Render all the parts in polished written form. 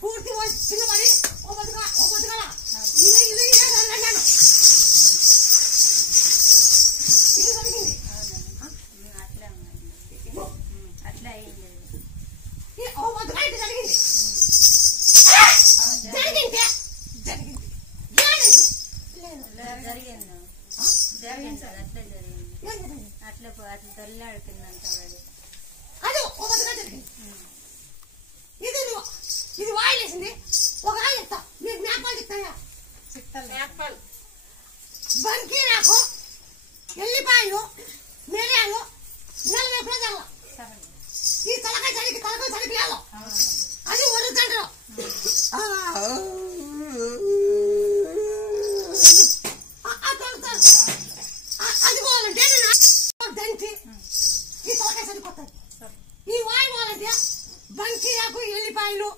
పూర్తి చిన్నబడి అట్లా దొల్లాడుతుందంట అది జరిగింది. ఇది వాయిలేసింది ఒక చెప్తా మీకు మేకపాలు చెప్తాయా మేకపాలు బంకి నాకు ఎల్లిపాయలు మిరియాలు నెలవేపులో జల్ల ఈ తలకాయ చడిపియాలి అది వరుద్దంటారు అది పోవాలంటే దంచి ఈ తలకాయ చనిపోతుంది. ఈ వాయి పోవాలంటే బంకి నాకు ఎల్లిపాయలు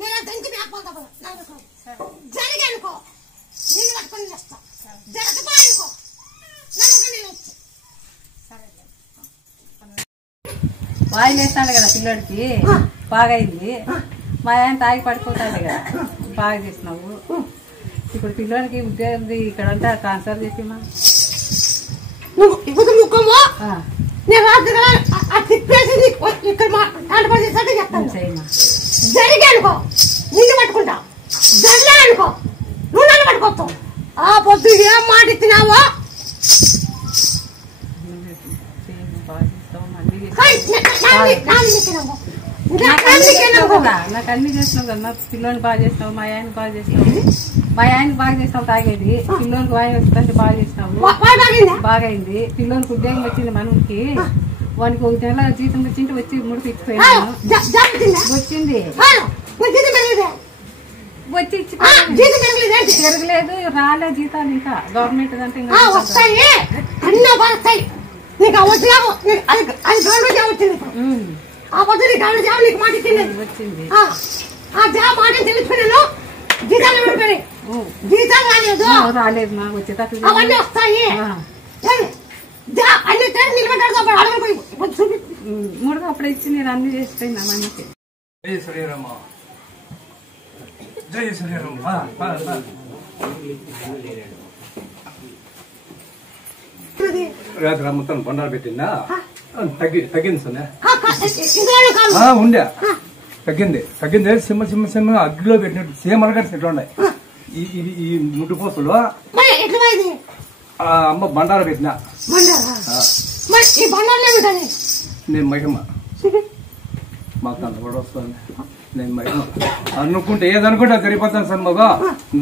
నేను దంచి మేకపోతా జరిగానుకో నీళ్ళు పట్టుకొని చేస్తా జరగపోయానుకో నమ్మకం నేను వచ్చి వాయిల్ వేస్తాడు కదా పిల్లడికి బాగా అయింది. మా ఆయన తాగి పడిపోతాడు కదా బాగా చేసినావు. ఇప్పుడు పిల్లడికి ఉద్యోగం ఇక్కడ అంతా ట్రాన్స్ఫర్ చేసిమా ఇప్పుడు ముఖము నేను రాత్రి తిప్పేసి ఇక్కడ చెప్తాను జరిగానుకో నిన్ను పట్టుకుంటా జరలే అనుకో నువ్వు నన్ను పట్టుకోస్తావు. ఆ పొద్దు ఏం మాట ఇచ్చినావో నాకు అన్ని చేసినావు కదా. పిల్లోని బాగా చేసినావు, మా ఆయన బాగా చేసినావు, మా ఆయన బాగా చేసినావు తాగేది. పిల్లోనికి వాయి వస్తుంటే బాగా చేసినావు బాగా అయింది. పిల్లోనికి ఉద్యోగం వచ్చింది మనకి. వానికి ఒక నెల జీతం వచ్చింటే వచ్చి ముడికి ఇచ్చిపోయాను వచ్చింది వచ్చి ఇచ్చి జరగలేదు రాలే జీతాలు ఇంకా గవర్నమెంట్ అంటే వచ్చింది రాలేదు మాకు వచ్చేటట్టు మూడుగా అప్పుడు ఇచ్చి నేను అన్ని చేసిపోయినా మనకి. రాత్రి మొత్తం బండాలు పెట్టిందా తగ్గింది సొన్నా ఉండే తగ్గింది సింహ అగ్గిలో పెట్టినట్టు సేమ్ అనగట్టు ఉన్నాయి. ఈ ముట్టుపోతులు అమ్మ బండారు పెట్టినా నేను మహిమ మాకు అంత కూడా వస్తుంది. నేను మహిమ అనుకుంటే ఏదనుకుంటే సరిపోతాను సార్ మగ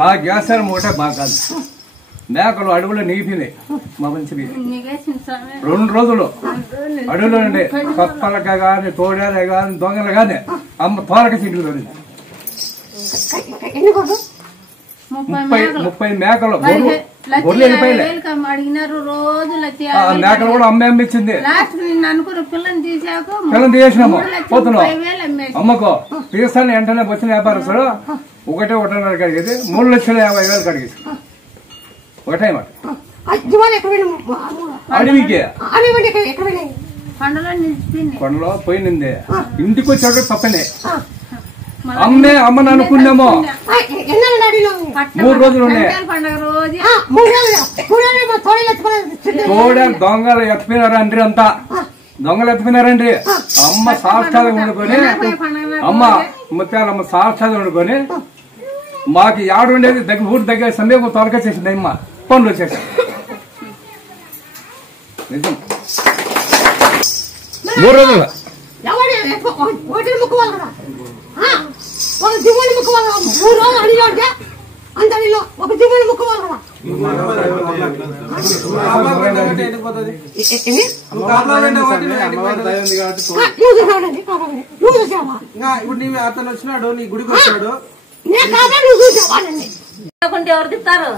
నా గ్యాస్ ఒకటే బాగా కాదు. మేకలు అడవులో నీగిపోయినాయి మా మంచి 2 రోజులు అడవులో ఉండే కప్పలక గాని తోడేలే గాని దొంగలు గాని అమ్మ తోలక చింటికి దొరింది. 30 మేకలు గొర్రెలు వెళ్ళిపోయలే మేకలు కూడా అమ్మిచ్చింది. పిల్లని తీసేసినాము పోతున్నాం అమ్మకో తీస్తాను వెంటనే వచ్చిన వ్యాపారస్తుడు 1.5 కడిగేది 3,50,000 కడిగేసి ఒకటే మాట అడవికి కొండలో పోయినంది. ఇంటికి వచ్చాడు తప్పనే అమ్మని అనుకున్నామో 3 రోజులు ఉన్నాయి. తోడే దొంగలు ఎత్తిపోయినారండి అంతా దొంగలు ఎత్తిపోయినారండి. అమ్మ సాక్షాత్గా వండుకొని అమ్మ ముత్యాలమ్మ సాక్షాత్గా వండుకొని మాకు ఉండేది ఊరు దగ్గర సమీపం తొలక చేసింది అమ్మ పనులు వచ్చేసి నిజం 3 రోజులు ఇప్పుడు నీవు అతను వచ్చినాడు నీ గుడికి వచ్చాడు ఎవరికి ఇస్తారు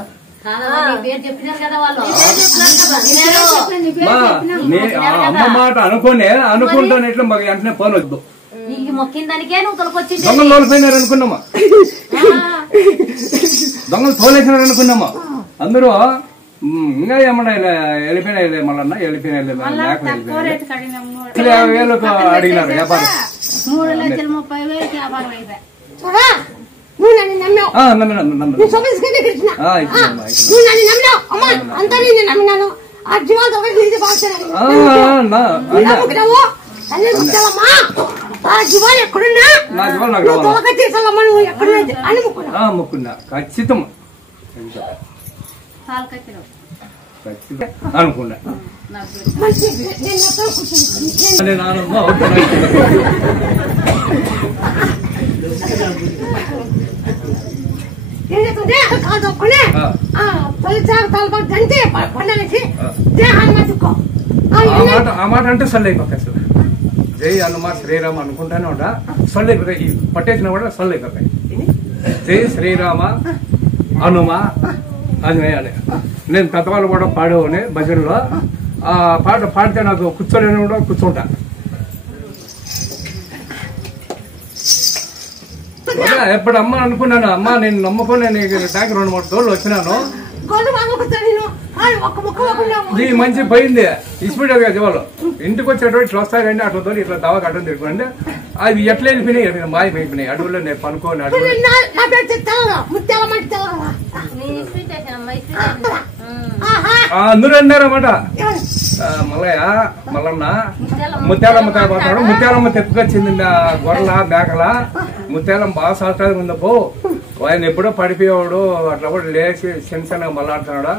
అమ్మ మాట అనుకుంటాను ఇట్లా మాకు వెంటనే ఫోన్ వద్దు మొక్కిన దానికే నువ్వు తొలకొచ్చింది. దొంగలు తోలిపోయినారు అనుకున్నామా దొంగలు తోలేసినారు అనుకున్నామా అందరూ ఇంకా ఏమన్నా వెళ్ళిపోయినా మళ్ళీ వెళ్ళిపోయినా 50,000 అడిగినారు వ్యాపారం లక్షలు 30,000 వ్యాపారం అయిపోయా. చూడా నువ్వు నన్ను నమ్మావు, నీ సొమ్మికి నీకు ఇచ్చిన, నువ్వు నన్ను నమ్మినావు. అమ్మా అంతా నేను నమ్మినాను. ఆ జీవాలతో నీది బాగున్నావు తల్లి ముచ్చాలమ్మా. ఆ జీవాలు ఎక్కడున్నా నువ్వు తొలగ తీసాలమ్మా. నువ్వు ఎక్కడున్నా అని ముక్కున్నా ఖచ్చితం అనుకున్నా. ఆ మాట అంటే సొల్లు అయిపోతాయి సార్. జై హనుమ శ్రీరామ అనుకుంటానే ఉంటా, సొల్లు అయిపోతాయి. పట్టేసిన కూడా సొల్లు అయిపోతాయి. జై శ్రీరామ హనుమ అని వేయాలి. నేను తత్వాలు కూడా పాడేవాడిని భజనలో. ఆ పాట పాడితే నాకు కూర్చోలేని కూడా కూర్చుంటా. ఎప్పుడు అమ్మ అనుకున్నాను, అమ్మ నేను నమ్ముకొని నేను టాకి 2-3 రోజులు వచ్చినాను. ఇది మంచి పోయింది ఇస్పీడ్ అది జీవాలు. ఇంటికి వచ్చేటప్పుడు ఇట్లా వస్తాయండి, అట్లా తోలి ఇట్లా తవ కట్టం తిరుగుంటే అది ఎట్లా వెళ్ళిపోయినాయి, మాయమైపోయినాయి. అడవుల్లో నేను పనుకోని అడవులు అందరూ అన్నారన్నమాట. మల్లయ్య మల్లన్న ముత్యాలమ్మ తాగుతాడు, ముత్యాలమ్మ తెప్పుకొచ్చింది గొర్రెల మేకల. ముత్యాలమ్మ బాగా సాష్టాలుగా ఉందపో. ఆయన ఎప్పుడో పడిపోయాడు, అట్లా కూడా లేచి చిన్న చిన్నగా మళ్ళాడుతున్నాడు.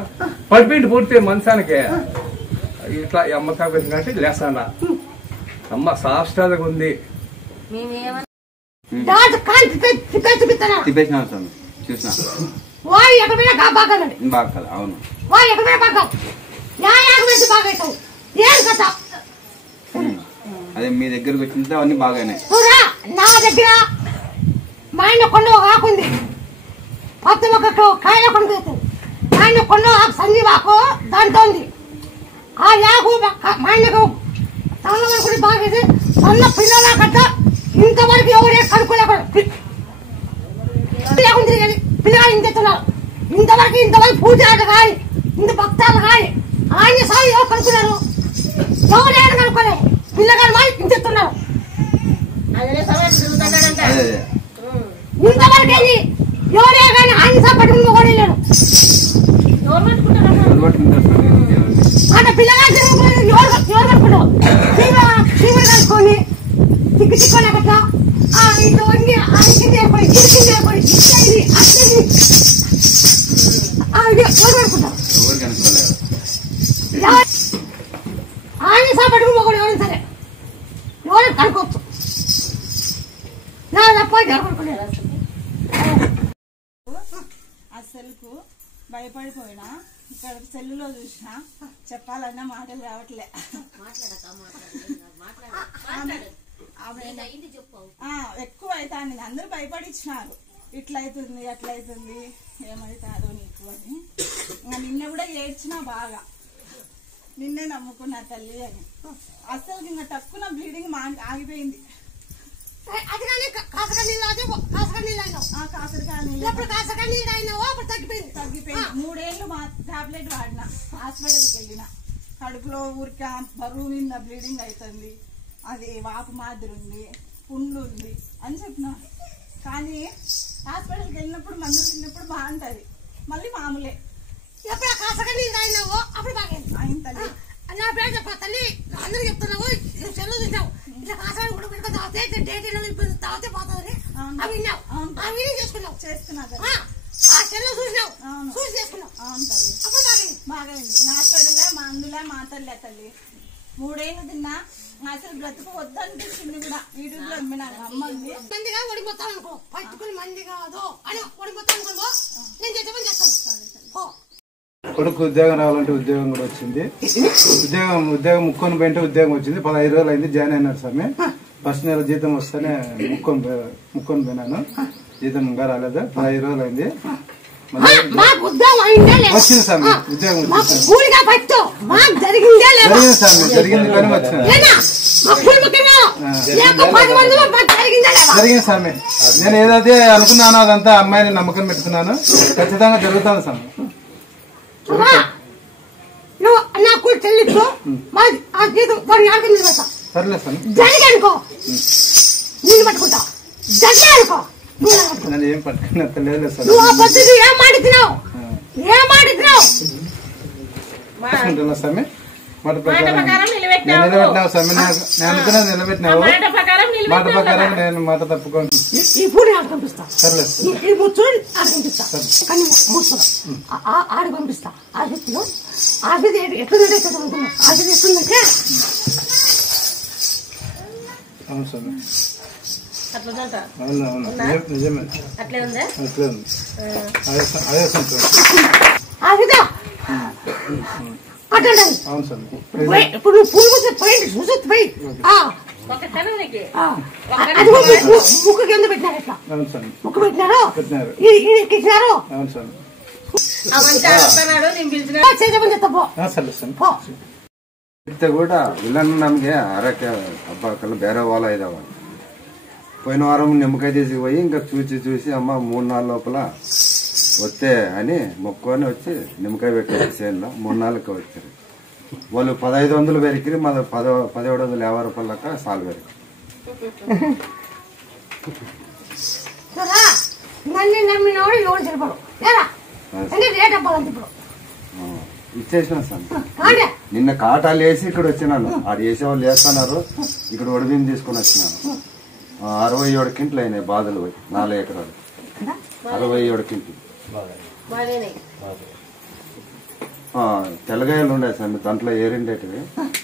పడిపోయింది పూర్తి మంచానికి. ఇట్లా అమ్మ తాగుతుంది లేస్తానా. అమ్మ సాష్టాలుగా ఉంది. అదే మీ దగ్గరకు వచ్చింది అవన్నీ బాగానే. నా దగ్గర మా ఆయన కొండ ఆకుంది, పత్తి ఒక కాయల కొండ ఆయన కొండ సంజీవాకు దాంట్లో ఉంది. ఆ యాకు మా ఆయనకు తల్లవరకు బాగేది. సన్న పిల్లల కట్ట ఇంతవరకు ఎవరే కనుక్కోలేకుండా పిల్లగాడు ఇంకెత్తున్నారు. ఇంతవరకు పూజ కానీ ఇంత భక్తాలు కానీ ఆయన సాయి ఎవరు కనుక్కున్నారు, ఎవరైనా కనుక్కోలేదు. పిల్లగాడు వాళ్ళు ఇంకెత్తున్నారు. ఇంతవరకు ఎవరే కానీ ఆయన సార్ పట్టుకుని కూడా లేడు. అంటే పిల్లగాడు ఎవరు కనుక్కుంటారు, చీమలు కనుక్కొని చిక్కు చిక్కునే కదా ఇట్లా వంగి ఆయనకి చేయబడి చిరికి చేయబడి ఇచ్చేది అట్లది ఎవరు కనుక్కుంటారు. ఆయన సార్ పట్టుకుని కూడా ఎవరైనా సరే ఎవరైనా కనుక్కోవచ్చు. నా తప్ప జరగలేదు. అసలుకు భయపడిపోయినా ఇక్కడ సెల్లులో చూసినా చెప్పాలన్నా మాటలు రావట్లే. ఎక్కువ అవుతాను, అందరూ భయపడిచ్చినారు. ఇట్లయితుంది అట్లయితుంది ఏమవుతాదో నీకు అని. ఇంకా నిన్న కూడా ఏడ్చినా బాగా, నిన్నే నమ్ముకున్నా తల్లి అని. అసలు ఇంకా తక్కువ బ్లీడింగ్ ఆగిపోయింది. తగ్గిపోయింది. 3 ఏళ్ళు మా టాబ్లెట్ వాడినా, హాస్పిటల్కి వెళ్ళిన. కడుపులో ఊరికే బరువు మీద బ్లీడింగ్ అవుతుంది, అది వాపు మాదిరి ఉంది, పుండ్లు ఉంది అని చెప్పిన. కానీ హాస్పిటల్కి వెళ్ళినప్పుడు మందులు తిన్నప్పుడు బాగుంటది, మళ్ళీ మామూలే. ఎప్పుడు కాసగా నీళ్ళు అయినావో అప్పుడు బాగైంది. ఆయన తల్లి నా పేరు చెప్ప తల్లి, అందరూ చెప్తున్నావు సెల్లు చూసావు ఇట్లా కాసాలు కూడా పెట్టుకుని తాగితే డేట్ తాగితే పోతుంది అవి విన్నావు, అవి చేసుకున్నావు చేస్తున్నావు. ఆ సెల్లు చూసినావు, చూసి చేసుకున్నావు. అవును తల్లి, అప్పుడు బాగైంది. బాగైంది. హాస్పిటల్లే మందులే మాతల్లే తల్లి. 3 ఏళ్ళు తిన్నా అసలు బ్రతుకు వద్దనిపించింది కూడా. యూట్యూబ్ లో అమ్మంది మందిగా ఓడిపోతాను అనుకో, పట్టుకుని మంది కాదు అని ఓడిపోతాను అనుకో, నేను చేద్దామని చేస్తాను. కొడుకు ఉద్యోగం రావాలంటే ఉద్యోగం కూడా వచ్చింది. ఉద్యోగం ముక్కొని పోయింటే ఉద్యోగం వచ్చింది. 15 రోజులు అయింది జాయిన్ అయినారు స్వామి. ఫస్ట్ నెల జీతం వస్తేనే ముక్కొని పోయినాను. జీతం ఇంకా రాలేదు, 15 రోజులు అయింది. వచ్చింది స్వామి, ఉద్యోగం జరిగింది స్వామి, జరిగింది కానీ వచ్చింది. జరిగింది స్వామి. నేను ఏదైతే అనుకున్నానో అదంతా అమ్మాయిని నమ్మకం పెట్టుకున్నాను. ఖచ్చితంగా జరుగుతుంది స్వామి. నువ్వు నాకు చెల్లించు, సర్లే స్వామి. జరిగి అనుకో, నీళ్ళు పట్టుకో జడ్లే అనుకో నన్ను ఏం పట్టుకున్నట్టు లేదు సార్. నువ్వు ఆ పొద్దున ఏం మాడిస్తున్నావు తీసుకుంటున్నా స్వామి మాట ప్రకారం నిలబెట్టినావు స్వామి. నేను అనుకున్నా నిలబెట్టినావు మాట ప్రకారం నేను మాట తప్పుకోండి. ఈ పూడి ఆడ పంపిస్తా సర్లేదు ఈ ముచ్చోడి ఆడ పంపిస్తా కానీ ముచ్చో ఆడ పంపిస్తా ఆఫీస్లో ఆఫీస్ ఎట్లుందంటే చదువుకుంటున్నా ఆఫీస్ ఎట్లుందంటే అవును స్వామి. అట్లుందంట అవును అవును నిజమే అట్లే ఉందా అట్లే ఉంది. అదే సంతోషం. ఆఫీసా అట్లా అవును స్వామి. ఇప్పుడు నువ్వు పులుగు పోయింది చూసి పోయి ఒక క్షణం నీకు అది ముక్కు కింద పెట్టినారు ఎట్లా అవును స్వామి. ముక్కు పెట్టినారు పెట్టినారు. ఎక్కించినారు అవును స్వామి. అవంతా వస్తున్నాడు నేను పిలిచిన చేసేమని చెప్తా పో సర్లేదు స్వామి. పో ಇತ್ತೆ ಕೂಡ ವಿಲನ್ ನಮಗೆ ಆರಕ್ಕೆ ಹಬ್ಬ ಕಲ್ಲ ಬೇರೆ ಹೊಲ ಇದಾವ పోయిన వారం నిమ్మకాయ తీసుకుపోయి ఇంకా చూసి అమ్మ 3-4 లోపల వస్తే అని మొక్కుని వచ్చి నిమ్మకాయ పెట్టారు చేనులో 3-4కి వచ్చారు వాళ్ళు 1500 పెరికిరి మన 1750 రూపాయలక సాల్ పెరిగి నన్ను నమ్మినోడు ఎవరు చెప్పడు అంటే రేట్ అవ్వాలంటే ఇప్పుడు ఇచ్చేసిన సార్ నిన్న కాటాలు వేసి ఇక్కడ వచ్చినాను ఆడు వేసేవాళ్ళు వేస్తున్నారు ఇక్కడ ఒడిబియ్యం తీసుకుని వచ్చినాను 67 కింట్లు అయినాయి బాధలు పోయి 4 ఎకరాలు 67 కింట్లు తెల్లగాయలు ఉండే సార్ దాంట్లో ఏరిండేటివి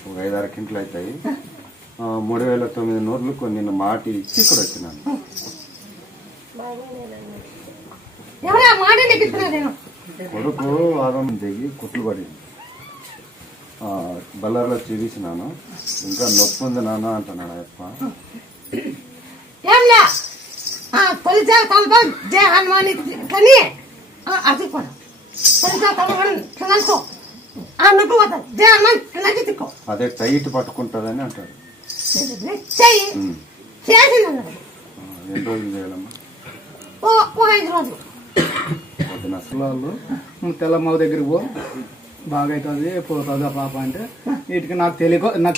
ఒక 5-6 కింట్లు అవుతాయి 3900 నిన్న మాటి ఇచ్చి ఇక్కడ వచ్చినాను కొడుకు వారం దిగి కుట్లు పడింది బల్లార్లో చూపించినాను ఇంకా నొప్పి ఉంది నాన్న అంటున్నాడు అయ్యప్ప అదే టైట్ పట్టుకుంటుందని అంటాడు ఎన్ని రోజులు చేయాలమ్మా అసలు తెల్లమ్మ దగ్గరికి పో బాగా అవుతుంది పోతుందా పాప అంటే వీటికి నాకు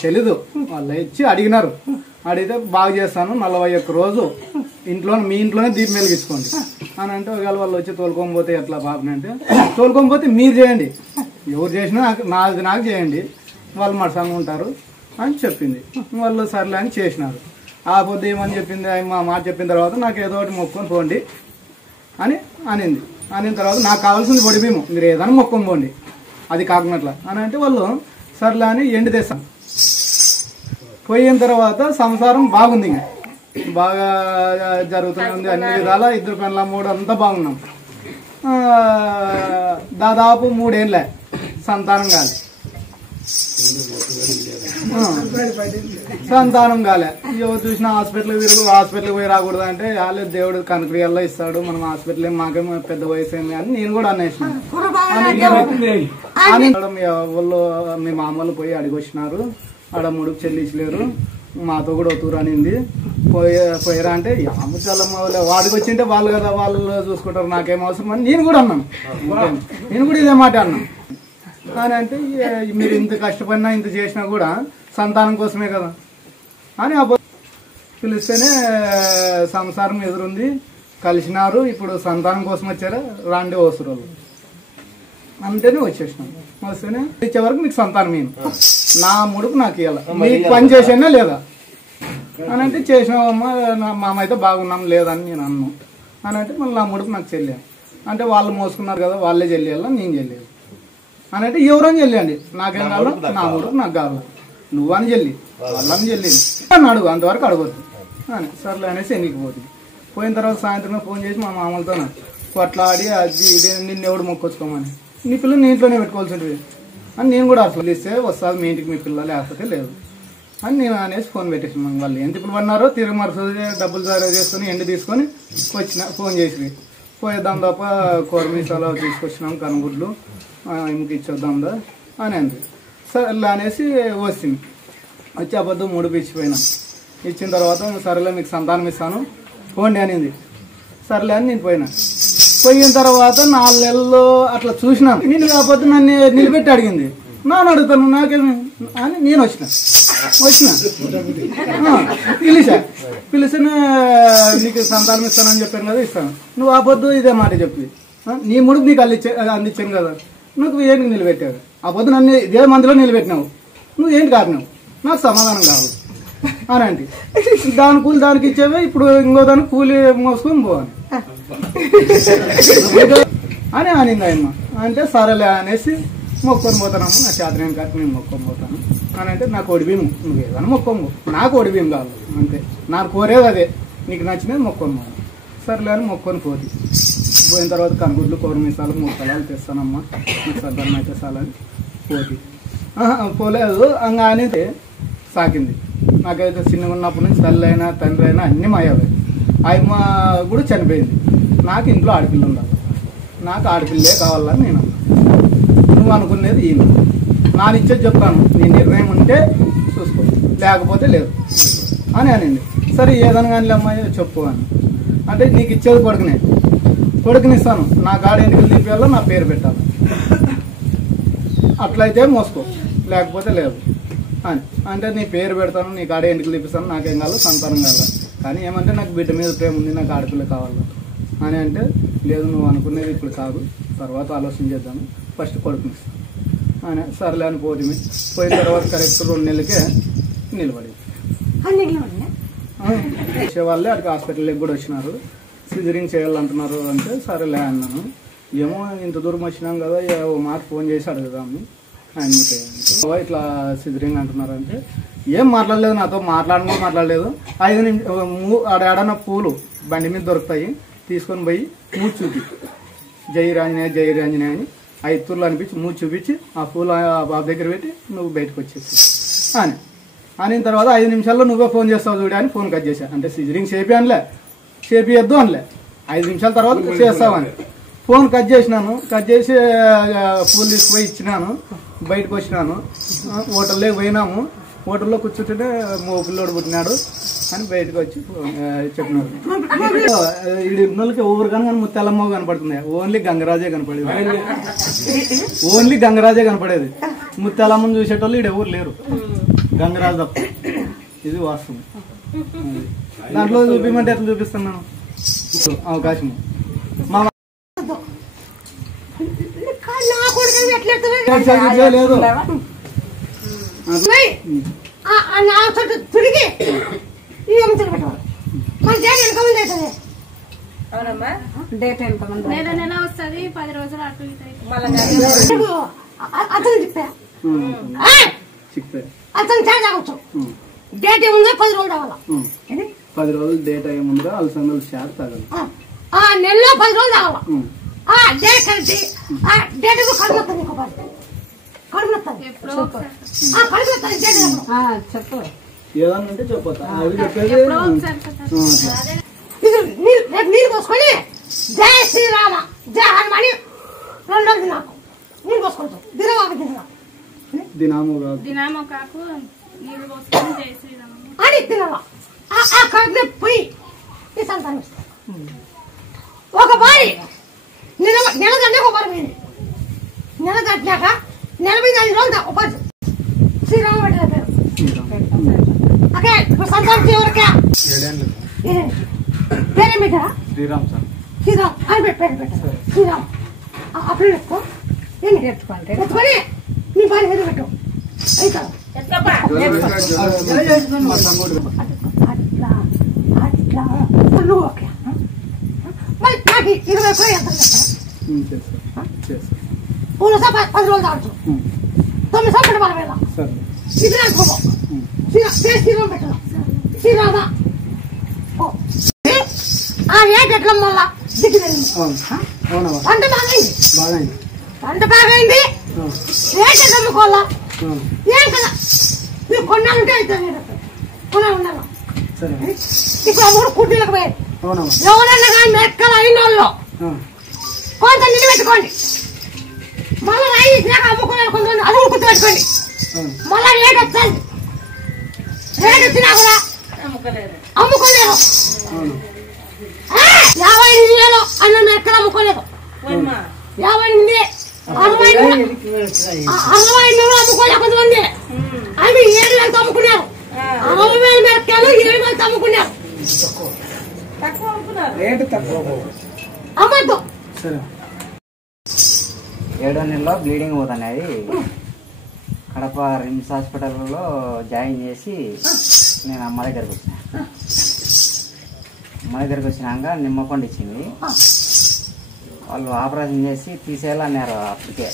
తెలీదు వాళ్ళు ఇచ్చి అడిగినారు అడిగితే బాగా చేస్తాను 41 రోజు మీ ఇంట్లోనే దీపం వెలిగించుకోండి అని అంటే ఒకవేళ వాళ్ళు వచ్చి తోలుకోకపోతే ఎట్లా పాపని అంటే తోలుకోకపోతే మీరు చేయండి ఎవరు చేసినా నాకు చేయండి వాళ్ళు మడసంగా ఉంటారు అని చెప్పింది వాళ్ళు సర్లే అని చేసినారు ఆ పొద్దు ఏమని చెప్పింది మా మాట చెప్పిన తర్వాత నాకు ఏదో ఒకటి మొక్కుని పోండి అని అనిన తర్వాత నాకు కావాల్సింది పొడి బియ్యం మీరు ఏదైనా మొక్కని పోండి అది కాకున్నట్ల అని అంటే వాళ్ళు సర్లే అని ఎండి తెస్తాం పోయిన తర్వాత సంసారం బాగుంది ఇంకా బాగా జరుగుతూనే ఉంది అన్ని విధాల 2 పెళ్ళ 3 అంతా బాగున్నాం దాదాపు 3 ఏళ్ళే సంతానం కాలే ఎవరు చూసినా హాస్పిటల్కి పోయి రాకూడదు అంటే వాళ్ళే దేవుడు కనుక్రియల్లో ఇస్తాడు మనం హాస్పిటల్ మాకేమో పెద్ద వయసు ఏంది అని నేను కూడా అనేసినాను వాళ్ళు మీ మామూలు పోయి అడిగొచ్చినారు ఆడ ముడుపు చెల్లించలేరు మాతో కూడా ఒతూరు అనింది పోయారా అంటే అమ్ముచాలమ్మ వాడికి వచ్చింటే వాళ్ళు కదా వాళ్ళు చూసుకుంటారు నాకేం అవసరం అని నేను కూడా అన్నాను నేను కూడా ఇదే మాట అన్నాను అని అంటే మీరు ఇంత కష్టపడినా ఇంత చేసినా కూడా సంతానం కోసమే కదా అని పిలిస్తేనే సంసారం ఎదురుంది కలిసినారు ఇప్పుడు సంతానం కోసం వచ్చారా రాండి వస్తురు అంటేనే వచ్చేసినాం వస్తేనే ఇచ్చే వరకు మీకు సంతానం ఏం నా ముడుపు నాకు ఇవ్వాలి మీకు పని చేసేనా లేదా అని అంటే చేసినావమ్మా మామ అయితే బాగున్నాం లేదని నేను అన్నాను అని అంటే మళ్ళీ నా ముడుపు నాకు చెల్లాను అంటే వాళ్ళు మోసుకున్నారు కదా వాళ్ళే చెల్లేయాలా నేను చెల్లేదు అని అంటే ఎవరని చెల్లండి నాకేం కావాలో నా ముడుపు నాకు కావాలి నువ్వని చెల్లి వాళ్ళని చెల్లింది అని అడుగు అంతవరకు అడగొద్దు అని సర్లే అనేసి ఎన్నికి పోతుంది పోయిన తర్వాత సాయంత్రం ఫోన్ చేసి మా మామలతో కొట్లాడి అది ఇది నిన్నెవడు మొక్కొచ్చుకోమని నీ పిల్లలు నీ ఇంట్లోనే పెట్టుకోవాల్సి ఉంటుంది అని నేను కూడా అసలు ఇస్తే వస్తుంది మీ ఇంటికి మీ పిల్లలు లేకపోతే లేదు అని నేను అనేసి ఫోన్ పెట్టేసాను వాళ్ళు ఎంత ఇప్పుడు పడినారో తిరిగి మరుసటి డబ్బులు సరే చేసుకుని ఎండి తీసుకొని ఫోన్ చేసి పోయేద్దాం తప్ప కూరమీసాలు తీసుకొచ్చినాం కనుగుడ్లు ఇంక ఇచ్చేద్దాందా అని అంది సరే అనేసి వచ్చింది వచ్చి అబద్ధం 3 పిచ్చిపోయినా ఇచ్చిన తర్వాత సరేలే మీకు సంతానం ఇస్తాను పోండి అనింది సర్లే అని నేను పోయిన తర్వాత 4 నెలలు అట్లా చూసినాను నేను కాకపోతే నన్ను నిలబెట్టి అడిగింది నాన్న అడుగుతాను నాకేమి అని నేను వచ్చిన పిలిచా పిలిచిన నీకు సంతానం ఇస్తానని చెప్పాను కదా ఇస్తాను. నువ్వు ఆ పొద్దు ఇదే మాట చెప్పి నీ ముడుపు నీకు అందించాను కదా, నువ్వు ఏంటికి నిలబెట్టావు? ఆ పొద్దు నన్ను ఇదే మందిలో నిలబెట్టినావు, నువ్వు ఏంటి కాపినావు? నాకు సమాధానం కావాలి అని అంటే దాని కూలి దానికి ఇచ్చేవే, ఇప్పుడు ఇంకో దానికి కూలి మోసుకొని పోవాలి అని అనింది ఆయమ్మ. అంటే సరేలే అనేసి మొక్కొని పోతానమ్మా, నా చేతనేం కాదు నేను మొక్కొని పోతాను అని అంటే నాకు ఒడిబీము, నువ్వు ఏదైనా మొక్కోము, నాకు ఒడిబీము కావాలి అంతే, నాకు కోరేది అదే, నీకు నచ్చినది మొక్కొని పోను. సరేలే అని మొక్కొని పోతే పోయిన తర్వాత కనుగుడ్లు 4 మీసాలు 3 తలాలు తెస్తానమ్మా, నీకు సంతానం అయితే చాలని పోతే పోలేదు అంగా అనేది సాకింది. నాకైతే చిన్నగా ఉన్నప్పటి నుంచి తల్లి అయినా తండ్రి అయినా అన్నీ మాయాలి. ఆయమ్మ కూడా చనిపోయింది. నాకు ఇంట్లో ఆడపిల్ల ఉండాలి, నాకు ఆడపిల్లే కావాలని నేను అన్నా. నువ్వు అనుకునేది ఈయన నానిచ్చేది చెప్తాను, నీ నిర్ణయం ఉంటే చూసుకో, లేకపోతే లేదు అని అనింది. సరే ఏదైనా కానీ అమ్మాయి చెప్పు అని అంటే నీకు ఇచ్చేది కొడుకునిస్తాను, నా కాడ ఎన్నికలు తీపియాలో నా పేరు పెట్టాలి, అట్లయితే మోసుకో, లేకపోతే లేదు అని అంటే నీ పేరు పెడతాను, నీ కాడ ఎన్నికలు తీపిస్తాను, నాకేం కావాలి సంతానం కావాలి, కానీ ఏమంటే నాకు బిడ్డ మీద ప్రేమ ఉంది, నాకు ఆడపిల్ల కావాలి అని అంటే లేదు నువ్వు అనుకునేది ఇప్పుడు కాదు, తర్వాత ఆలోచన చేద్దాము, ఫస్ట్ కొడుకునిస్తాను అని సర్లే అని పోయిన తర్వాత కరెక్ట్ 2 నెలలకే నిలబడి వాళ్ళే అక్కడికి హాస్పిటల్కి కూడా వచ్చినారు, సిజరింగ్ చేయాలంటున్నారు అంటే సరేలే అన్నాను. ఏమో ఇంత దూరం వచ్చినాం కదా, ఓ మాట ఫోన్ చేసి అడుగుదాము ఆయనకి, ఇట్లా సిజరింగ్ అంటున్నారంటే ఏం మాట్లాడలేదు, నాతో మాట్లాడలేదు. 5 నిమిషాలు ఆడన పూలు బండి మీద దొరుకుతాయి, తీసుకొని పోయి మూడు చూపి జై రాంజనేయ అని 5 తూర్లు అనిపించి మూడు చూపించి ఆ పూలు ఆ బాబు దగ్గర పెట్టి నువ్వు బయటకు వచ్చేసి అని తర్వాత 5 నిమిషాల్లో నువ్వే ఫోన్ చేస్తావు చూడ అని ఫోన్ కట్ చేశా. అంటే సిజరింగ్ చేపియద్దు అనలే, 5 నిమిషాల తర్వాత చేస్తావని ఫోన్ కట్ చేసినాను. కట్ చేసి పూలు తీసుకుపోయి ఇచ్చినాను, బయటకు వచ్చినాను. హోటల్లోకి పోయినాము, హోటల్లో కూర్చుంటే మో పిల్లోడు పుట్టినాడు అని బయటకు వచ్చి చెప్పినారు. ఇళ్ళకి ఊరు కానీ ముత్యాలమ్మ కనపడుతుంది, ఓన్లీ గంగరాజే కనపడేది. ముత్యాలమ్మని చూసేటోళ్ళు ఈడ ఎవరు లేరు, గంగరాజు తప్ప. ఇది వాస్తవం. దాంట్లో చూపిమంటే ఎట్లా చూపిస్తున్నాను అవకాశం. మా లేదు డేట్ ఎంత నెల వస్తుంది, 10 రోజులు అటు అతను అతను తాగవచ్చు. డేట్ ఏముందో 10 రోజులు తాగాల, 10 రోజులు డేట్ ఏముందో అలసందలు షార్ తాగాలి, ఆ నెలలో 10 రోజులు తాగాల. ఆ డేట్ కలిసి ఆ డేట్ కడుగుతుంది, చెప్పు ఏదన్నా ఉంటే చెప్పొద్దా అది చెప్పేది. నీళ్ళు పోసుకొని జై శ్రీరామ జై హనుమాని 2 రోజులు నాకు నీళ్ళు పోసుకుంటాం. దినాము కాకు నీళ్ళు పోసుకొని జై శ్రీరామ అని తినాల. ఆ కడుపులో పోయి ఈ సంతానం ఇస్తాం. ఒక బారి నెల దాకా ఒక బారి పోయింది. నెల దాటినాక 45 రోజులు ఉపాధి శ్రీరామ పెట్టిన పేరు. ఓకే ఇప్పుడు సంతానం ఎవరికే పేరే పెట్టారా? శ్రీరామ్ సార్, శ్రీరామ్ అని పేరు పెట్టారు. శ్రీరామ్ అప్పుడు పెట్టుకో, ఎత్తుకొని నీ భార్య మీద పెట్టు. అయితే అట్లా నువ్వు ఓకే. మరి నాకు 20 ఎంత పూలు 10 రోజులు తాగచ్చు, 9 సంవత్సరాలు మన వేళ ఇది అనుకోబో. శ్రీరామ్ పెట్టాలి. శ్రీరామ ఆ ఏట ఎట్లా మళ్ళా దిగ్గు జరిగింది. పంట బాగైంది, రేట్ అమ్ముకోవాలా ఏం కదా. నువ్వు కొన్నాళ్ళంటే అవుతుంది, కొనాలి. ఇప్పుడు అమ్ముడు కుట్టీలకు పోయి ఎవరన్నా కానీ మెక్కలు అయిన వాళ్ళు కొంత నిధి పెట్టుకోండి. మళ్ళీ రాయి ఇచ్చినాక అమ్ముకోవాలి, కొంతమంది అది గుర్తు పెట్టుకోండి. మళ్ళా రేట్ వస్తుంది, రేట్ వచ్చినా కూడా అమ్ముకోలేరు. 58,000 అన్న మెక్కలు అమ్ముకోలేదు. 58, 60 అమ్ముకోలే కొంతమంది. అవి 7,000 అమ్ముకున్నారు. 60,000 మెక్కలు 7,000 అమ్ముకున్నారు. తక్కువ అమ్ముతున్నారు. రేటు తక్కువ. అమ్మద్దు. సరే 7వ నెలలో బ్లీడింగ్ పోతున్నాయి. కడప రిమ్స్ హాస్పిటల్లో జాయిన్ చేసి నేను అమ్మ దగ్గరకు వచ్చిన. అమ్మ దగ్గరకు వచ్చినాక నిమ్మపండు ఇచ్చింది. వాళ్ళు ఆపరేషన్ చేసి తీసేయాలన్నారు. అప్పటికే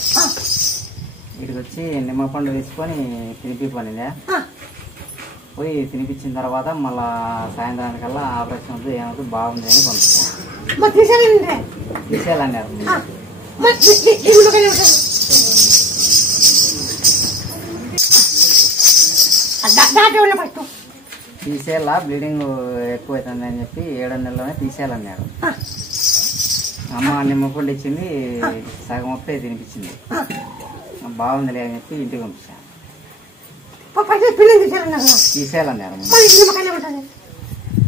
ఇక్కడికి వచ్చి నిమ్మపండు తీసుకొని తినిపిపోయిందే. పోయి తినిపించిన తర్వాత మళ్ళా సాయంత్రానికల్లా ఆపరేషన్ వద్దు ఏమవుతుంది బాగుంది అని పంపిస్తాను. తీసేయాలన్నారు. తీసేయాలా బ్లీడింగ్ ఎక్కువ అవుతుంది అని చెప్పి 7వ నెలలోనే తీసేయాలన్నారు. అమ్మ నిమ్మపండు ఇచ్చింది, సగం ఒకటే తినిపించింది. బాగుందిలే అని చెప్పి ఇంటికి పంపించాను. తీసేయాలన్నారు.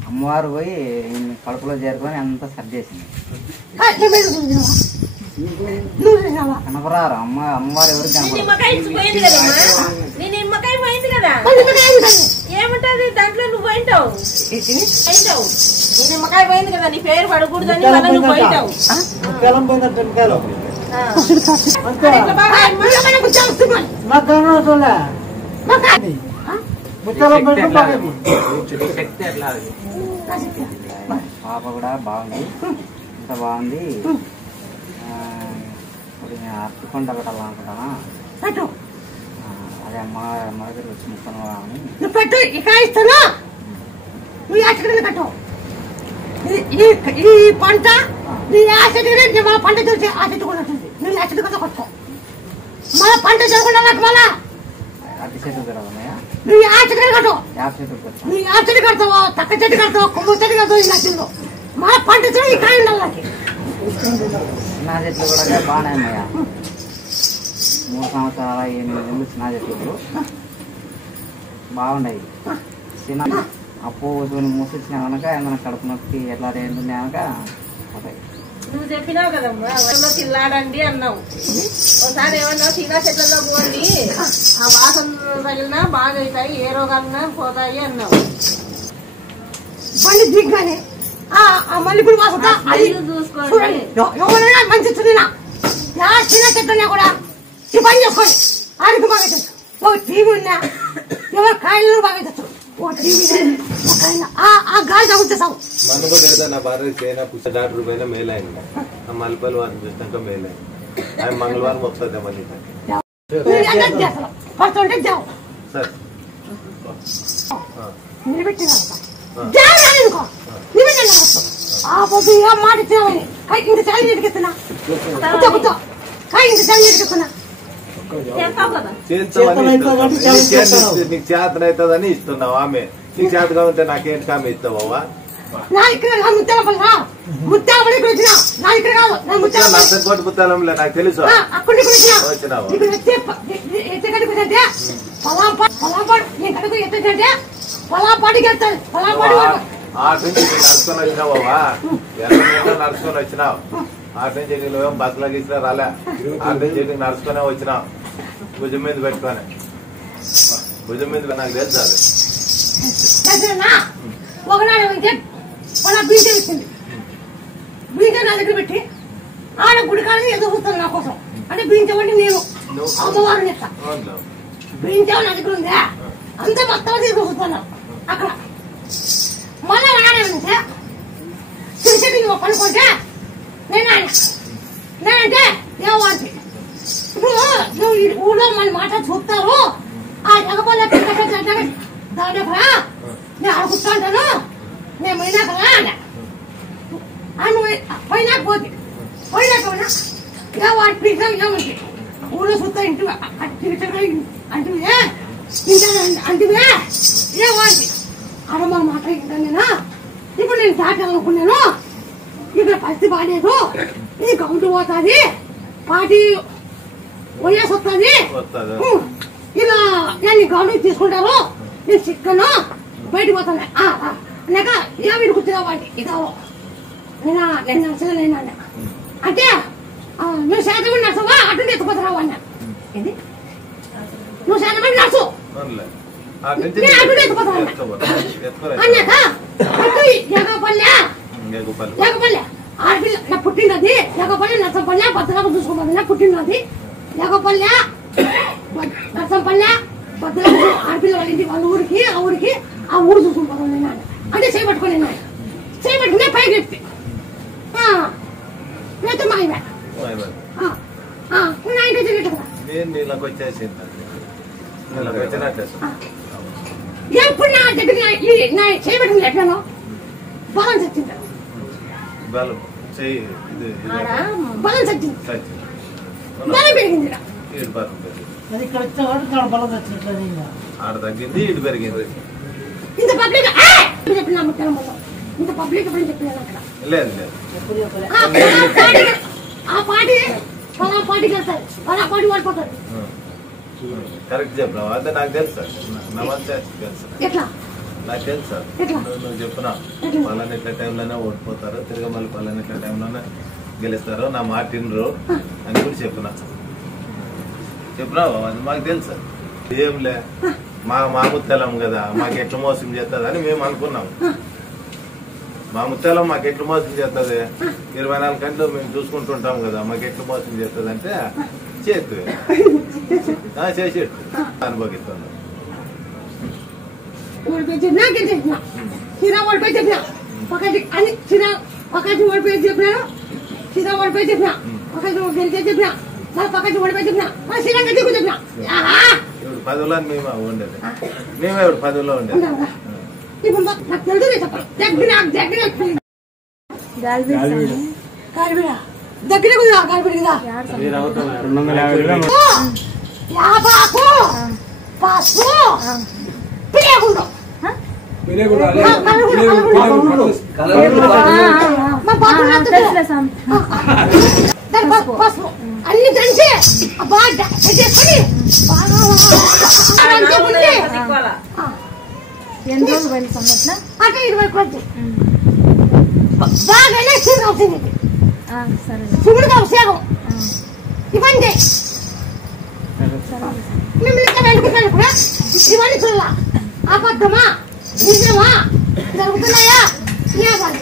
అమ్మవారు పోయి కడుపులో చేరుకొని అంతా సరి చేసింది. కనపరారు అమ్మవారు ఎవరికి ఏముంటది దాంట్లో? నువ్వు పోయింటావు. నిమ్మకాయ పోయింది కదా, నీ పేరు పడకూడదని నువ్వు పోయింటావు. పాప కూడా బాగుంది, ఇంత బాగుంది. ఇప్పుడు నేను అరటికొండ పెట్టాలనుకుంటానా. అదే అమ్మ దగ్గర వచ్చి ముక్కను పెట్టు. ఇక్కడ ఇస్తాను ఈ పంట నీ ఆశ మన పంట చూసి ఆ చెట్టు కూడా ఉంటుంది. నేను ఆ చెట్టు కదా కొట్టుకో. మన పంట చదువుకున్నా మళ్ళా అట్టి చెట్టు ఉన్నాయా? నీ ఆ చెట్టు కట్టు. నీ ఆ చెట్టు కడతావా, తక్క చెట్టు కడతావా, కొమ్ము చెట్టు కడతావు. ఇలా చెట్టు మన పంట చూసి ఈ కాయ ఉండాలి. చిన్న చెట్లు కూడా బాగానే ఉన్నాయా? 3 సంవత్సరాల 8 నెలలు చిన్న చెట్లు బాగున్నాయి. చిన్న అప్పు మూసిచ్చిన కనుక ఏమైనా కడుపు నొప్పి ఎట్లా ఏంటంటే కనుక పోతాయి. నువ్వు చెప్పినావు కదమ్మా, వర్షంలో తిల్లాడండి అన్నావు. ఒకసారి ఏమన్నావు, చిన్న చెట్లలో పోండి, ఆ వాసన తగిలినా బాగా అవుతాయి, ఏ రోగాలన్నా పోతాయి అన్నావు. బండి దిగ్గానే ఆ మల్లెపూడి వాసన చూసుకోండి. ఎవరైనా మంచి చున్నా చిన్న చెట్టున్నా కూడా ఈ పని చేసుకోండి. ఆడికి బాగా తెచ్చు. ఒక టీవీ ఉన్నా ఎవరు కాయలు బాగా తెచ్చు. ఒక టీవీ ఆ గాలి తగ్గుతావు. మన కూడా ఏదో నా భార్య చేయనా పుష్ట డాక్టర్ పైన మేల్ అయింది. ఆ మల్లెపల్లి వారిని చూసినాక మేల్ అయింది. ఆయన మంగళవారం వస్తుంది మళ్ళీ పడుతుంటే జావు సార్ నిలబెట్టిన ఆ పొద్దు ఏం మాట ఇచ్చినామని ఇంత చలి ఎటుకెత్తున్నా కూర్చో కాయ ఇంత చలి ఎటుకెత్తున్నా నీకు చేతన అవుతుందని ఇస్తున్నావు. ఆమె నీకు చేతగా ఉంటే నాకేంటి కామె ఇస్తావా? నా ఇక్కడ ముత్తాలపల్లి ముత్తాలపల్లి ఇక్కడ వచ్చినా నా ఇక్కడ కాదు నర్సంకోటి పుత్తాలంలో నాకు తెలుసు. అక్కడ వచ్చినావు ఇక్కడ ఎత్తే కడుపుతుంటే పొలాపాడు నేను కడుపు ఎత్తుంటే పొలాపాటికి వెళ్తాను. పొలాపాటి ఆటి నుంచి నడుచుకొని వచ్చినావా? ఎక్కడ నడుచుకొని వచ్చినావు? ఆటి నుంచి నువ్వేం బస్సులో గీసినా రాలే. ఆటి నుంచి నడుచుకునే వచ్చినావు. భుజం మీద పెట్టుకొని భుజం మీద నాకు తెలుసు అది. ఒకనాడు అయితే మన బీజం ఇచ్చింది. బీజం నా దగ్గర పెట్టి ఆడ గుడికాలని ఎదురు చూస్తాను నా కోసం. అంటే బీంచమంటే నేను అమ్మవారిని చెప్తా. బీంచం నా దగ్గర ఉందా అంతా మొత్తం ఎదురు చూస్తాను అక్కడ. మళ్ళా వాడేమంటే చిరుచెట్టు నువ్వు పనుకుంటే నేనంటే ఏమంటే ఇప్పుడు నువ్వు ఊళ్ళో మన మాట చూస్తారు. ఆ జగపల్ల దానిరా నేను అడుగుతా ఉంటాను. నేను పోయినాకరా పోయినాక పోతే పోయినాక వాటి పిలిచాం ఏమంటే ఊళ్ళో చూస్తా ఇంటి అంటివే అంటివే ఏమంటే అడమ్మ మాట ఇంటాను. ఇప్పుడు నేను దాటాలనుకున్నాను. ఇక్కడ పరిస్థితి బాగాలేదు. ఇది కౌంటు పోతుంది, పార్టీ వయసు వస్తుంది. ఇలా నేను గవర్నమెంట్ తీసుకుంటారు. నేను చిక్కను బయటకు పోతాను. అన్నాక ఏమి కూర్చున్నావు అంటే ఇదో నేను నచ్చలేను అన్న. అంటే నువ్వు శాతం నచ్చవా అటు ఎత్తుకుపోతున్నావు అన్న. ఇది నువ్వు శాతం నచ్చు నేను అటు ఎత్తుకుపోతావు అన్నాక ఎగపల్లె ఆడపిల్ల నా పుట్టినది ఎగపల్లె నర్సంపల్లె భద్రగా చూసుకోమని నా పుట్టినది ఎగపల్లె నర్సంపల్లె భద్రగా ఆడపిల్ల వాళ్ళ ఇంటి వాళ్ళ ఊరికి ఆ ఊరు చూసుకుంటాను నేను అంటే చేపట్టుకుని చేపట్టుకునే పైకి ఎత్తి లేకపోతే మా ఆయన ఎప్పుడు నా దగ్గర చేయబడింది ఎట్లానో బలం చచ్చింది బలం చచ్చింది బలం పెరిగింది ఆడ తగ్గింది ఇటు పెరిగింది ఇంత పబ్లిక్ చెప్పిన ఇంత పబ్లిక్ ఎప్పుడు చెప్పినాను అక్కడ లేదు లేదు ఆ పార్టీ పలా పార్టీకి వెళ్తారు పలా పార్టీ వాడిపోతారు కరెక్ట్ చెప్పినావు అదే నాకు తెలుసు సార్ నమస్తే తెలుసు ఎట్లా నాకు తెలుసు సార్ నువ్వు చెప్పినావు వాళ్ళని ఇట్లా టైంలోనే ఓడిపోతారు తిరిగి మళ్ళీ వాళ్ళని ఇట్లా టైంలోనే గెలుస్తారు నా మాట తినరు అని కూడా చెప్పినావు అది మాకు తెలుసు ఏంలే మా ముత్తెలం కదా మాకు ఎట్లా మోసం చేస్తుంది అని మేము అనుకున్నాము మా ముత్తెలం మాకు ఎట్లా మోసం చేస్తుంది 24 గంటలు మేము చూసుకుంటుంటాం కదా మాకు ఎట్లా మోసం చేస్తుంది అంటే చేస్తు చేసేట్టు అనుభవిస్తాను ఓడిపోయి చెప్పినా పక్కకి ఓడిపోయి చెప్పినాను సీదా ఓడిపోయి చెప్పినా పక్కకి గెలిచే చెప్పినా పక్కకి ఓడిపోయి చెప్పినా శ్రీలంక దిగు చెప్పినా ఇప్పుడు 10లో మేము ఉండేది మేమే ఇప్పుడు 10లో ఉండేది ఇప్పుడు నాకు తెలుసు దగ్గర యాబాకు పసుపు పిలేగుండు పసుపు అన్ని దంచి బాగా చేసుకుని ఎన్ని రోజులు వెళ్తాం అట్లా అంటే 20 రోజులు బాగానే శివుడు అవుతుంది శివుడికి అభిషేకం ఇవ్వండి మిమ్మల్ని ఇంకా వెనుకుంటాను కూడా ఇవన్నీ చూడాల అబద్ధమా నిజమా జరుగుతున్నాయా ఇవ్వాలి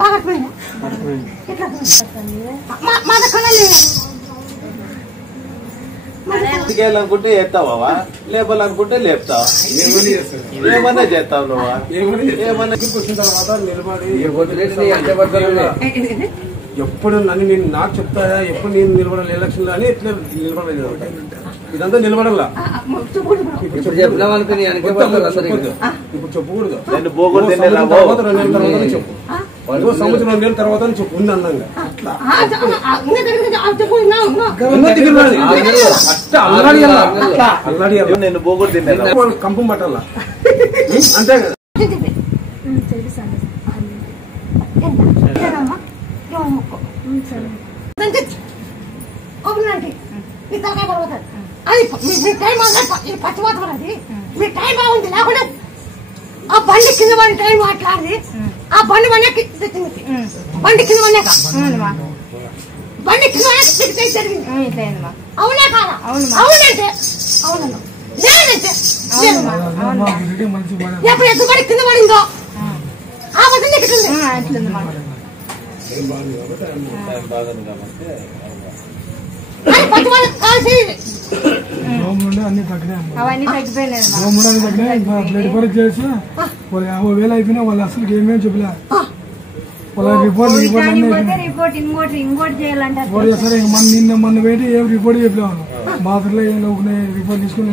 బాగా మా దగ్గర అనుకుంటే ఎత్తావా లేపాలనుకుంటే లేపుతావా ఏమన్నా చేస్తావు నువ్వు ఏమన్నా ఎప్పుడు నన్ను నేను నాకు చెప్తాయా ఎప్పుడు నేను నిలబడాలి ఎలక్షన్ లో అని ఎట్లా నిలబడలేదు ఇదంతా నిలబడాల ఇప్పుడు చెప్పకూడదు చెప్పు సంవత్సరం 2 నెలల తర్వాత చెప్పు ఉంది అన్నాగా నేను పోగొట్టు కంపం పట్టాలా అంతే కదా అది మీ టైం పచ్చిపోతాం అది మీ టైం బాగుంది లేకుండా ఆ బండి కింద పడి టైం మాట్లాడి ఆ బండి వన్నాక తెచ్చింది బండి కింద వన్నాక బండి కింద జరిగింది అవునా కాదా అవునంటే అవునన్నా లేదంటే ఎప్పుడు ఎద్దుబడి కింద పడిందో ఆ బట్టి ఎక్కింది అవన్నీ తగ్గిపోయినాయి బ్లడ్ పరీక్ష చేసి వాళ్ళు 50,000 అయిపోయినా వాళ్ళు అసలు ఏమేమి చెప్పలే వాళ్ళ రిపోర్ట్ ఇంకోటి చేయాలంటే మొన్న పెట్టి ఏం రిపోర్ట్ చెప్పలేము బాత్రూంలో ఏం రిపోర్ట్ తీసుకుని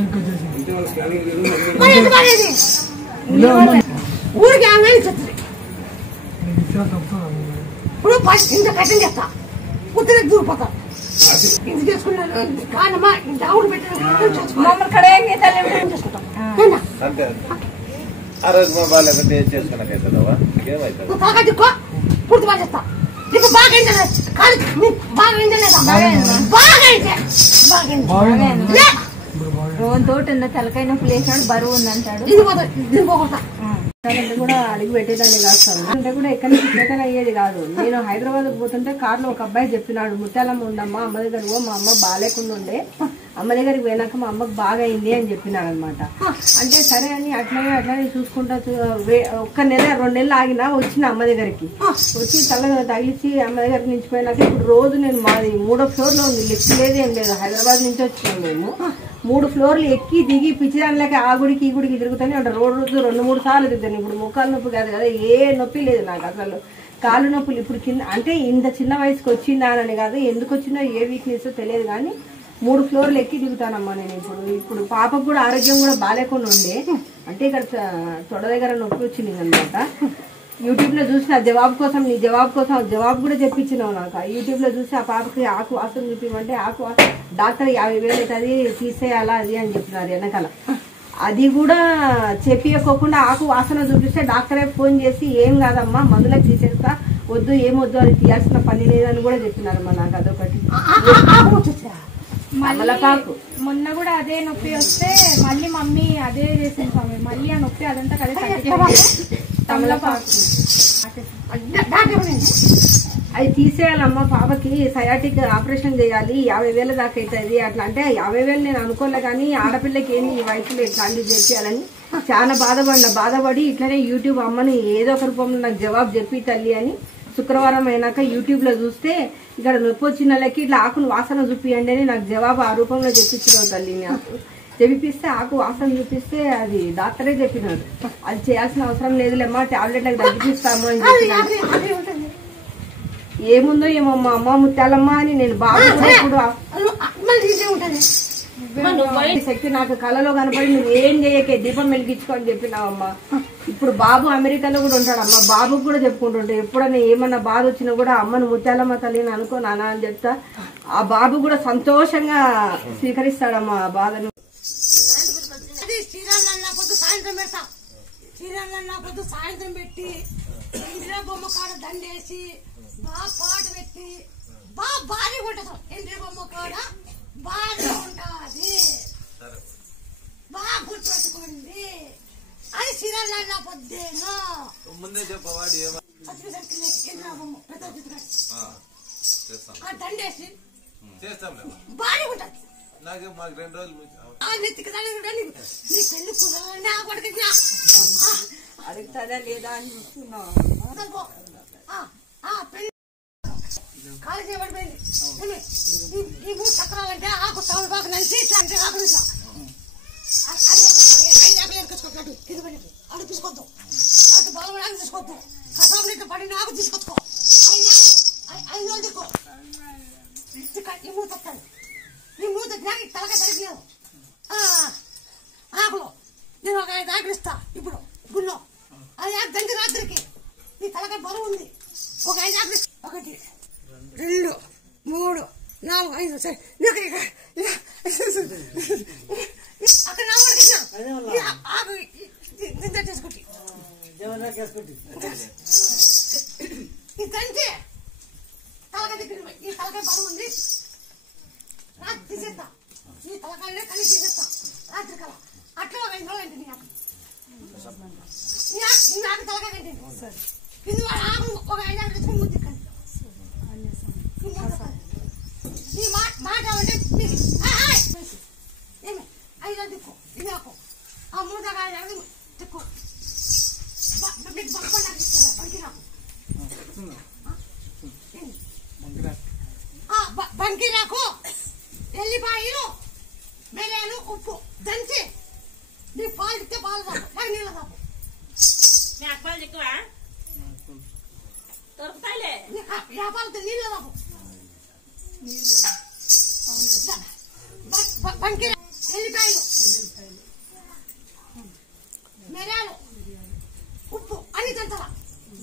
ఊరికి ఇప్పుడు ఇంత కట్టం చేస్తా ఉత్తరే దూరిపోతా ఇది చేసుకున్నాను కానమ్మా దావుడు అంతే ఆ రోజు మా బాగా చేసుకున్నాకైతుందవా ఏమైతుంది తాగట్టుకో పూర్తి బాగా చేస్తా నీకు బాగా రోజు తోటి ఉన్న తలకాయ నొప్పి లేచినాడు బరువు ఉందంటాడు ఇది కూడా అడిగి పెట్టేదాన్ని కాదు సార్. అంటే కూడా ఎక్కడి నుంచి చేతన అయ్యేది కాదు. నేను హైదరాబాద్ పోతుంటే కార్లో ఒక అబ్బాయి చెప్పినాడు, ముత్యాలమ్మ ఉందమ్మా అమ్మ దగ్గర, మా అమ్మ బాగాలేకుండా ఉండే, అమ్మ దగ్గరికి పోయినాక మా అమ్మకు బాగా అయింది అని చెప్పినాడు అనమాట. అంటే సరే అని అట్లానే చూసుకుంటా ఒక్క నెల 2 నెలలు ఆగినా వచ్చిన అమ్మ దగ్గరికి. వచ్చి తల తగిలిచి అమ్మ దగ్గరికి నుంచి పోయినాక ఇప్పుడు రోజు నేను మాది 3వ ఫ్లోర్లో ఉంది, లెక్క లేదు ఏం లేదు. హైదరాబాద్ నుంచి వచ్చినాం మేము. 3 ఫ్లోర్లు ఎక్కి దిగి పిచ్చిదానిలాగా ఆ గుడికి ఈ గుడికి తిరుగుతానే ఉంటాను. రోజు 2-3 సార్లు తిరుగుతాను. ఇప్పుడు ముఖాలు నొప్పి కాదు కదా, ఏ నొప్పి లేదు నాకు అసలు. కాళ్ళు నొప్పులు ఇప్పుడు కింద అంటే ఇంత చిన్న వయసుకి వచ్చిందా అని కాదు, ఎందుకు వచ్చిందో ఏ వీక్నెస్ తెలియదు కానీ 3 ఫ్లోర్లు ఎక్కి దిగుతానమ్మా నేను. ఇప్పుడు పాపకు కూడా ఆరోగ్యం కూడా బాగాలేకుండా ఉండే, అంటే ఇక్కడ తొడ దగ్గర నొప్పి వచ్చింది అనమాట. యూట్యూబ్ లో చూసిన జవాబు కోసం, నీ జవాబు కోసం జవాబు కూడా చెప్పించినావు నాకు. యూట్యూబ్ లో చూసి ఆ పాపకి ఆకు వాసన చూపించమంటే ఆకు డాక్టర్ 50,000 అవుతుంది తీసేయాలా అది అని చెప్పినారు వెనకాల. అది కూడా చెప్పియకోకుండా ఆకు వాసన చూపిస్తే డాక్టరే ఫోన్ చేసి ఏం కాదమ్మా మందులకు తీసేస్తా, వద్దు ఏమొద్దు అది తీయాల్సిన పని లేదని కూడా చెప్పినారమ్మా నాకు. అదొకటి మల్లపాకు. మొన్న కూడా అదే నొప్పి వస్తే మళ్ళీ మమ్మీ అదే చేసింది స్వామి, మళ్ళీ ఆ నొప్పి అదంతా కలిసి తమలపాకు అది తీసేయాలమ్మా. పాపకి సయాటిక్ ఆపరేషన్ చేయాలి, 50,000 దాకా అవుతుంది అట్లా. అంటే 50,000 నేను అనుకోలే కానీ ఆడపిల్లకి ఏంటి ఈ వయసులో ఇట్లాంటివి చేయాలని చాలా బాధపడి ఇట్లనే యూట్యూబ్ అమ్మని ఏదో ఒక రూపంలో నాకు జవాబు చెప్పి తల్లి అని శుక్రవారం అయినాక యూట్యూబ్ లో చూస్తే ఇక్కడ నొప్పి వచ్చిన వాళ్ళకి ఇట్లా ఆకులు వాసన చూపియండి అని నాకు జవాబు ఆ రూపంలో చెప్పించిన తల్లి. నాకు చెప్పిస్తే ఆకు వాసన చూపిస్తే అది డాక్టరే చెప్పినాడు, అది చేయాల్సిన అవసరం లేదులేమ్మా టాబ్లెట్లకు తగ్గిస్తాము అని చెప్పినాడు. ఏముందో ఏమో మా అమ్మ ముత్యాలమ్మ అని నేను బాగా శక్తి నాకు కళలో కనపడి నువ్వు ఏం చేయకే దీపం వెలిగించుకో అని చెప్పినావమ్మా. ఇప్పుడు బాబు అమెరికాలో కూడా ఉంటాడమ్మా, బాబుకు కూడా చెప్పుకుంటుంటే ఎప్పుడన్నా ఏమన్నా బాధ వచ్చినా కూడా అమ్మను ముత్యాలమ్మ తల్లిని అనుకో నాన్న అని చెప్తా. ఆ బాబు కూడా సంతోషంగా స్వీకరిస్తాడమ్మా ఆ బాధను. సాయంత్రం పెట్టి ఇందిరా బొమ్మ కాడ దండేసి బాగా పాట పెట్టి బాగా భారీగా ఉంటుంది. ఇందిరా బొమ్మ కాడ బాగా ఉంటుంది, బాగా గుర్తుపెట్టుకోండి. అది చీరలన్నా పొద్దేను ముందే చెప్పవాడు ఇందిరా బొమ్మ పెద్ద దండేసి చేస్తాం భారీగా ఉంటుంది. నాకు మాకు 2 రోజులు అడుగుతాదా లేదా అని చూస్తున్నావు. కాలు చేయబడిపోయింది. ఈ 3 చక్రాలంటే ఆకు తమలపాకు నంచి ఇట్లా అంటే ఆకులు ఇట్లా 5 ఆకులు ఎరుకొచ్చుకోవట్టు ఇది పడి అటు తీసుకొద్దాం, అటు బలపడానికి తీసుకొద్దాం, కసాబులు ఇట్లా పడిన ఆకు తీసుకొచ్చుకో, 5 రోజులు తీసుకో. ఈ 3 తక్కాలి, ఈ 3 తగ్గినాక తలకాయ తగ్గిలేదు ఆకులు. నేను ఒక 5 ఆకులు ఇస్తా ఇప్పుడు గుళ్ళో. అది ఆకు దండి రాత్రికి నీ తలకాయ బరువు ఉంది. ఒక 5 ఆకులు 1 2 3 4 5 సరే అక్కడ ఆకు దింద చేసుకుంటే ఈ దంచి తలకాయ దగ్గర ఈ తలకాయ బరువు ఉంది. రాత్రి తీసేస్తా, ఈ తలకాయనే కలిసి తీసేస్తా రాత్రి కల. అట్లా ఒక 5 రోజులు ఏంటి నాకు తలకాయ ఏంటి ఇది ఆకు ఒక 5 ఆకులు తెచ్చుకుని ముందు ఈ మాట అంటే ఏమి 5 దిక్కు ఇది ఆకు ఆ 3 5 దిక్కు మీకు బంకిరాకు ఎల్లిపాయలు మిరియాలు ఉప్పు దంచి నీ పాలు ఇస్తే పాలు తాపు, నాకు నీళ్ళు తాపు. దొరుకుతాయిలే వ్యాపారంతో నీళ్ళు తాపు. బంకిరా ఎల్లిపాయలు మిరియాలు ఉప్పు అన్ని దంచాల.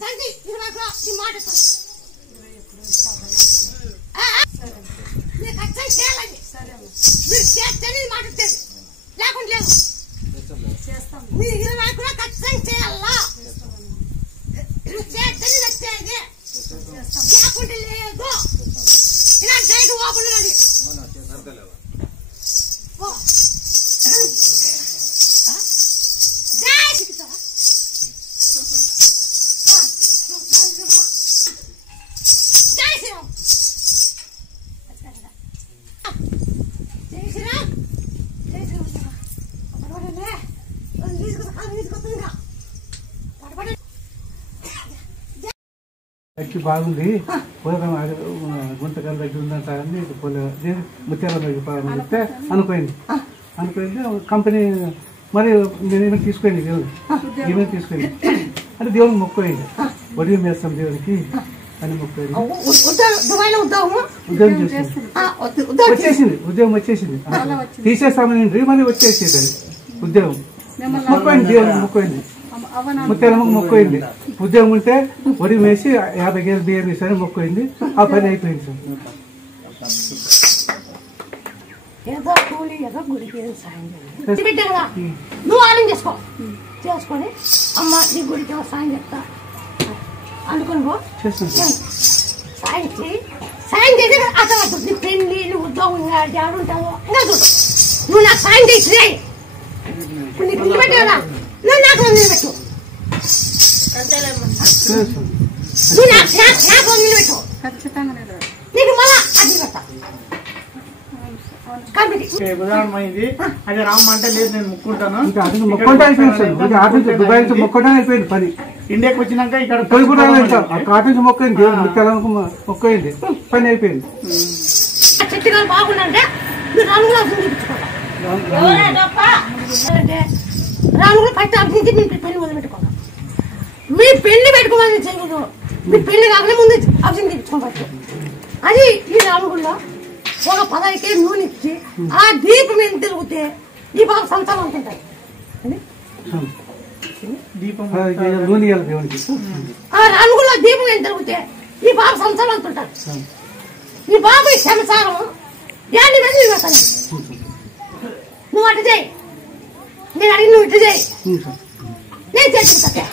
దంచి 20 ఈ మాట మీరు ఖచ్చితంగా చేయాలండి. మీరు చేస్తేనే మాట్లాడేది లేకుండా లేదు. మీరు 20 కూడా ఖచ్చితంగా చేయాలా, చేస్తేనే వచ్చేది లేకుండా లేదు. ఇలా డైట్ ఓపెన్ ఉన్నది. అక్కి బాగుంది పోదాం గుంతకాల దగ్గర ఉందంట అని ముత్యాల దగ్గర చెప్తే అనుకోయింది కంపెనీ మరి నేనేమో తీసుకుపోయింది దేవుడు ఏమేమి తీసుకుపోయింది అంటే దేవుడికి మొక్కుపోయింది వడియం వేస్తాం దేవుడికి అని మొక్కుపోయింది ఉద్యోగం వచ్చేసింది తీసేస్తామని మరి వచ్చేసేది అది ఉద్యోగం మొక్కుపోయింది దేవుడికి మొక్కుపోయింది ముత్యాలమ్మకు మొక్కుపోయింది ఉద్యోగం ఉంటే వడి వేసి 50 కేజీలు బియ్యం వేసారని మొక్కుపోయింది ఆ పని అయిపోయింది సార్ నువ్వు ఆనం చేసుకొని అమ్మ నీ గుడికి సాయం చెప్తా అనుకుని సాయం చేసి అసలు నీ పెళ్లి నువ్వు ఉద్యోగం ఉంటావో నువ్వు నాకు సాయం చేసి నీకు నిలబెట్టా నువ్వు నాకు నిలబెట్టు నువ్వు నాకు నిలబెట్టు నీకు మళ్ళా అది పెడతా ఉదాహరణమైంది అది రామంటే లేదు నేను ముక్కుంటాను అయిపోయింది పని ఇండియాకి వచ్చినాక ఇక్కడ మొక్కైంది మొక్కైంది పని అయిపోయింది చెట్టుగా బాగుందంటే రంగులు పట్టి అభివృద్ధి మీ పెళ్లి మొదలు పెట్టుకోవాలి మీ పెళ్లి పెట్టుకోమని చెయ్యదు మీ పెళ్లి కాకుండా ముందు అభివృద్ధి తెచ్చుకోవచ్చు అది ఈ రంగుల్లో ఒక 10 కేజీ నూనె ఇచ్చి ఆ దీపం ఎంత తిరిగితే ఈ బాబు సంతానం ఉంటుంటాయి ఆ రంగుల్లో దీపం ఎంత తిరిగితే ఈ బాబు సంతానం ఉంటుంటారు ఈ బాబు ఈ సంసారం దాన్ని మీద నువ్వు అటు చేయి నేను అడిగి నువ్వు ఇటు చేయి నేను చేసుకుంటా